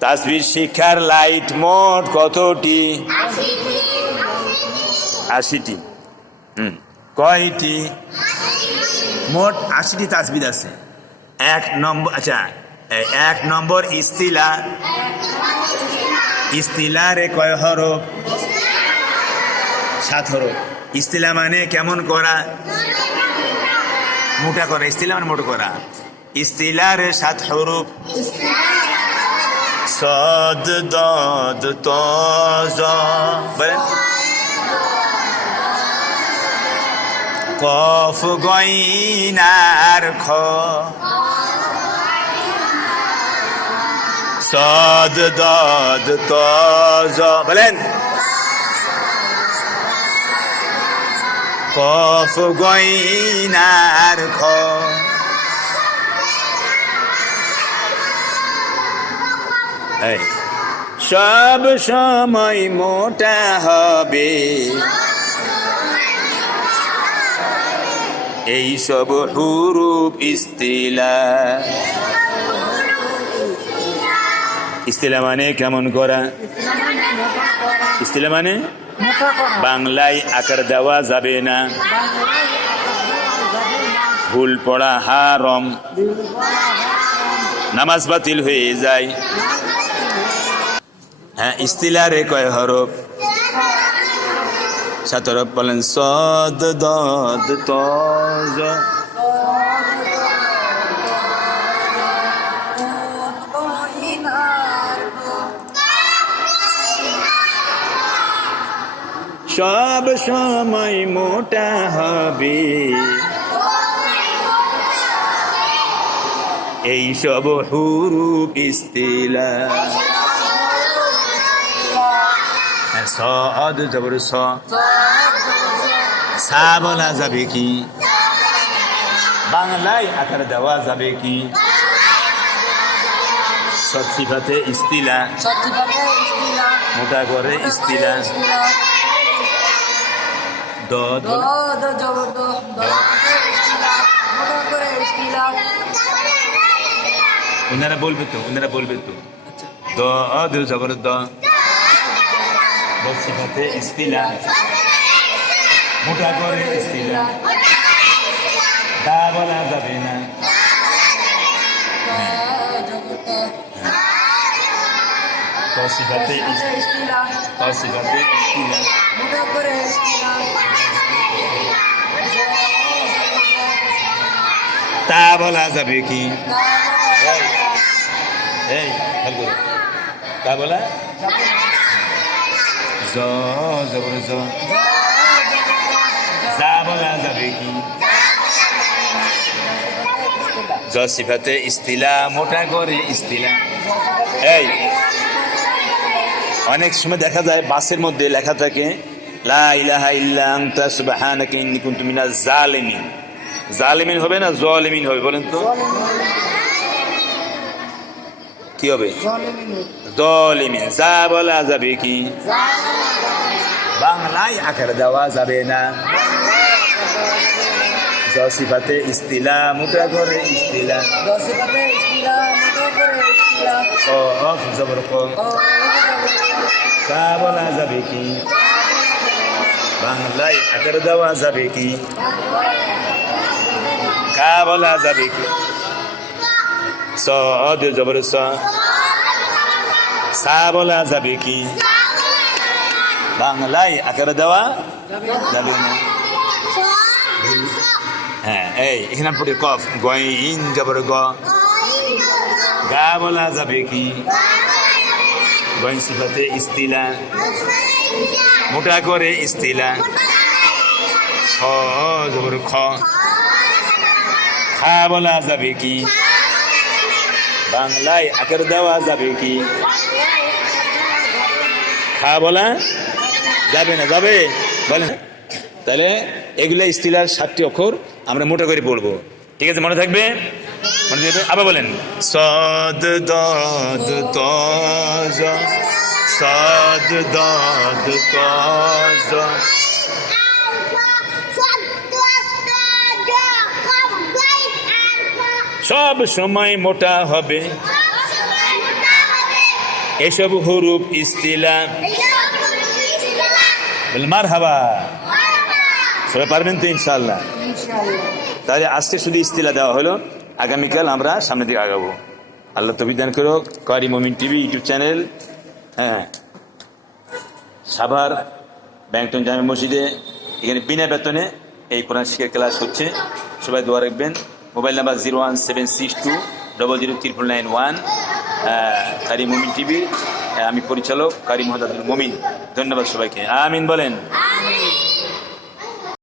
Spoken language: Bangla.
তাসবির শিক্ষার লাইট মোট কতটি? আশিটি। কয়টি? মোট আশিটি তাসবিদ আছে। এক নম্বর আচ্ছা এক নম্বর ইস্তিলা। ইস্তিলারে কয় হরফ? সাত হরফ। ইস্তিলা মানে কেমন করা? মোটা করা। ইস্তিলা মানে মোটা করা। ইস্তিলারে সাত হরফ। সদ দদ ত জ বলেন। কফ গইনার খ। সদ দদ ত জ বলেন। কফ গইনার খ। সব সময় মোটা হবে। এই সব হুরুপ ইস্তিলা। ইস্তিলা মানে কেমন করা? ইস্তিলা মানে? বাংলায় আকার দেওয়া যাবে না। ভুল পড়া হারম। নামাজ বাতিল হয়ে যায়। ইস্তিলারে কয় হরফ? সাত হরফ বলেন, সদ, দদ, ত, জ। সব সময় মোটা হবে। এই সব হুরুপ ইস্তিলা। সদ জবর স। বলা যাবে কি? বাংলায় আকার দেওয়া যাবে কি? সব সিফাতে ইস্তিলা। মোটা করে ইস্তিলা। ওনারা বলবে তো ওনারা বলবে তো। দ দ জবর দ। সিফাতে ইস্তিলা মোটা করে ইস্তিলা দা বলা যাবে না। ত ত তা বলা যাবে কি? তা বলা জ জবর জ মোটা করে ইস্তিলা এই অনেক সময় দেখা যায় বাসের মধ্যে লেখা থাকে লা ইলাহা ইল্লা আনতা সুবহানাকা ইন্নী কুনতু মিনাজ জালিমিন জালিমিন হবে না জলিমিন হবে বলেন তো কি হবে? জলিমিন যা বলা যাবে কি? বাংলায় আকার দেওয়া যাবে না। জসিফাতে ইস্তিলা মোটা করে ইস্তিলা। কা বলা যাবে কি? বাংলায় আকার দেওয়া যাবে কি? কা বলা যাবে কি? সদ জবর স বলা যাবে বাংলায় আকার দেওয়া যাবে হ্যাঁ এই এখানে পড়ে কফ গয় ইন জবর গ গা বলা যাবে কি? গয় সিফাতে ইস্তিলা। মোটা করে ইস্তিলা। খ জবর খ খা বলা যাবে কি? বাংলায় আকার দেওয়া যাবে কি? খা বলা যাবে না, যাবে? বলেন। তাহলে এগুলো স্টিলার সাতটি অক্ষর আমরা মোটা করে পড়ব। ঠিক আছে, মনে থাকবে? মনে থাকবে? আবার বলেন। সদ, দদ ত জ সদ, দদ ত সব সময় মোটা হবে। এসব হুরুপ ইস্তিলা। মার হাবা সবাই পারবেন তো ইনশাল্লাহ তাহলে আজকে শুধু ইস্তিলা দেওয়া হলো। আগামীকাল আমরা সামনের দিকে আগাবো। আল্লাহ তবিদান করো কারি মমিন টিভি ইউটিউব চ্যানেল হ্যাঁ। সাভার ব্যাংটন জামে মসজিদে, এখানে বিনা বেতনে এই কোরআন শিক্ষার ক্লাস হচ্ছে। সবাই দোয়া রাখবেন। Mobile number zero one seven six two double zero triple nine one. কারি মোমিন টিভি আমি পরিচালক কারি মোহাম্মদ মমিন। ধন্যবাদ সবাইকে। আমিন বলেন।